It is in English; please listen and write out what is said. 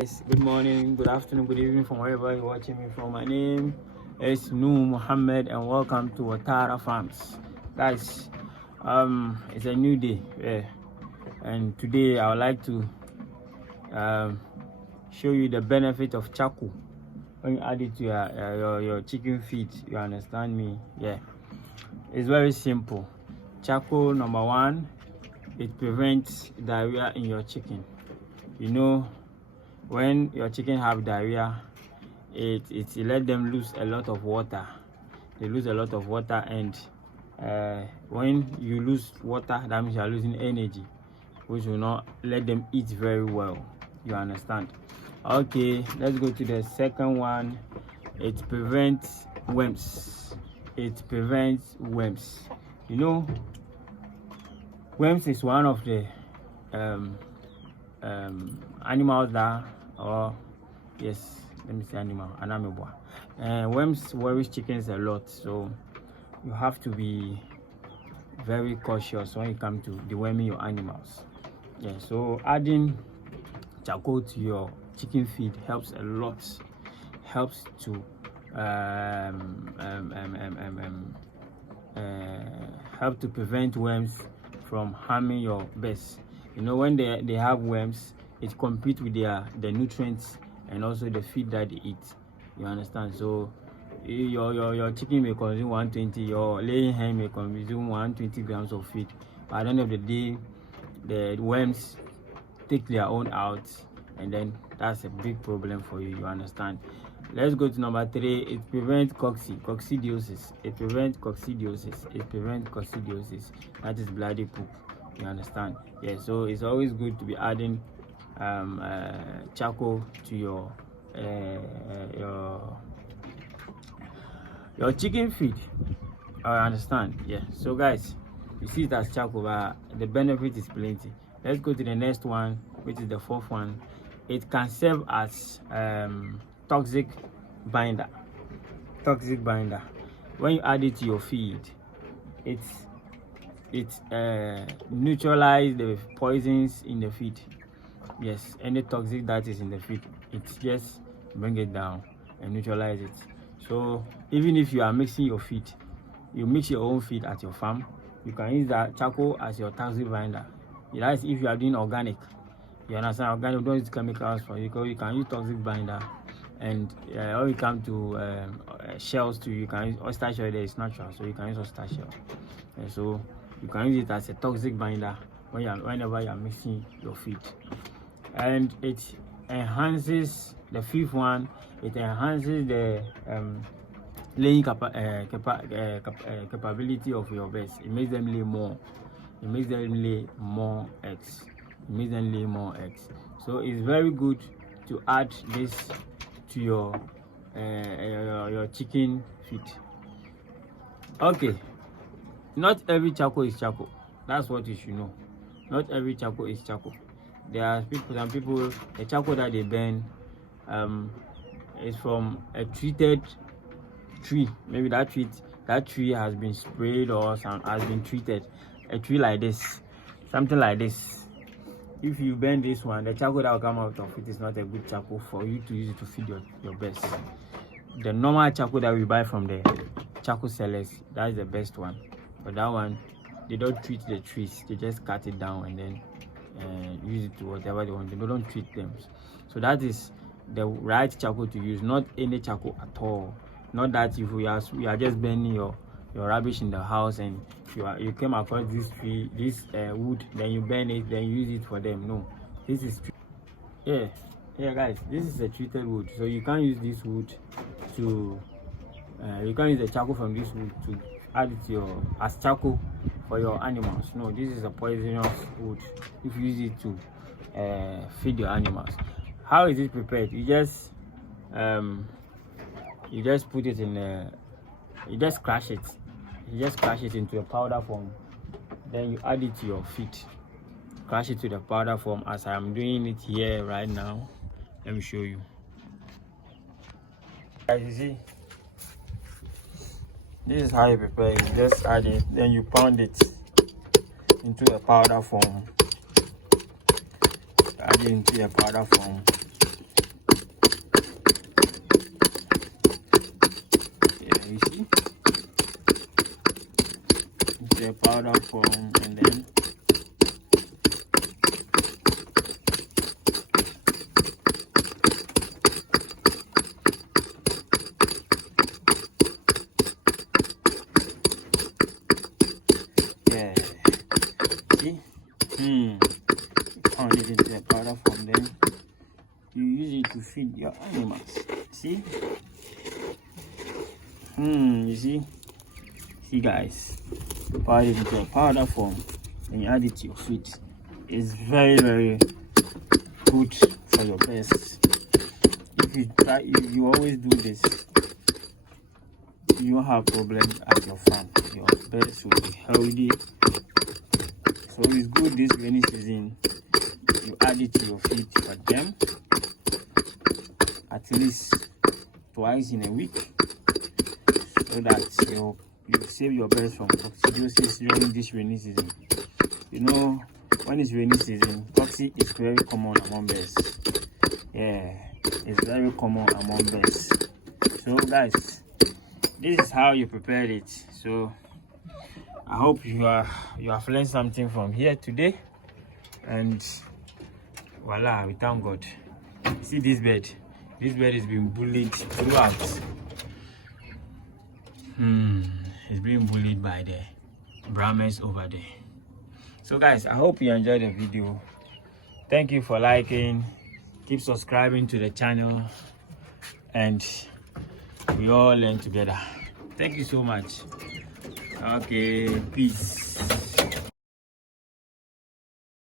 Good morning, good afternoon, good evening from wherever you're watching me from. My name is Noor Mohammed and welcome to Watara Farms. Guys, it's a new day, and today I would like to show you the benefit of charcoal when you add it to your chicken feed. You understand me? Yeah, it's very simple. Charcoal, number one, it prevents diarrhea in your chicken. You know, when your chicken have diarrhea, it let them lose a lot of water. They lose a lot of water, and when you lose water, that means you are losing energy, which will not let them eat very well. You understand? Okay, let's go to the second one. It prevents worms. It prevents worms. You know, worms is one of the animals that, or yes, let me say animal, an amoeba. Worms worries chickens a lot, so you have to be very cautious when it comes to deworming your animals. Yeah, so adding charcoal to your chicken feed helps a lot. Helps to help to prevent worms from harming your birds. You know, when they have worms, it competes with the nutrients and also the feed that they eat. You understand? So your chicken may consume 120, your laying hen may consume 120 grams of feed. But at the end of the day, the worms take their own out, and then that's a big problem for you. You understand? Let's go to number 3. It prevents coccidiosis. It prevents coccidiosis. It prevents coccidiosis. That is bloody poop. You understand? Yeah, so it's always good to be adding charcoal to your chicken feed. I understand. Yeah, so guys, you see it as charcoal, but the benefit is plenty. Let's go to the next one, which is the 4th one. It can serve as toxic binder. Toxic binder. When you add it to your feed, it neutralizes the poisons in the feed. Yes, any toxic that is in the feed, it just bring it down and neutralize it. So even if you are mixing your feed, you mix your own feed at your farm, you can use that charcoal as your toxic binder. That's if you are doing organic. You understand? Organic, don't use chemicals for you, because you can use toxic binder. And when you come to shells too, you can use oyster shell. There is natural, so you can use oyster shell. And so you can use it as a toxic binder whenever you are mixing your feed. And it enhances the 5th one. It enhances the laying capability of your birds. It makes them lay more. It makes them lay more eggs. It makes them lay more eggs. So it's very good to add this to your chicken feed. Okay, not every charcoal is charcoal. That's what you should know. Not every charcoal is charcoal. There are some people, the charcoal that they burn is from a treated tree. Maybe that tree has been sprayed or has been treated. A tree like this, something like this. If you burn this one, the charcoal that will come out of it is not a good charcoal for you to use it to feed your birds. The normal charcoal that we buy from the charcoal sellers, that is the best one. But that one, they don't treat the trees. They just cut it down and then use it to whatever they want. They don't treat them. So that is the right charcoal to use, not any charcoal at all. Not that if you are just burning your rubbish in the house and you came across this wood, then you burn it, then you use it for them. No, this is guys, this is a treated wood, so you can't use this wood to you can't use the charcoal from this wood to add it to as charcoal for your animals. No, this is a poisonous wood if you use it to feed your animals. How is it prepared? You just put it in you just crush it. You just crush it into a powder form. Then you add it to your feed. Crush it to the powder form as I am doing it here right now. Let me show you. As you see, this is how you prepare it. Just add it, then you pound it into a powder form. Add it into a powder form. form, and then yeah, see, turn it into a powder form. Then you use it to feed your animals. See, you see guys, powder it into a powder form and you add it to your feed. It's very, very good for your birds. If you always do this, you won't have problems at your farm. Your birds will be healthy. So it's good this rainy season, you add it to your feed for them at least twice in a week, so that you save your birds from coccidiosis during this rainy season. You know, when it's rainy season, toxic is very common among birds. Yeah, it's very common among birds. So guys, this is how you prepare it. So I hope you have learned something from here today, and voila, we thank God. See this bird is being bullied throughout. It's being bullied by the Brahmins over there. So guys, I hope you enjoyed the video. Thank you for liking, keep subscribing to the channel, and we all learn together. Thank you so much. Okay, peace.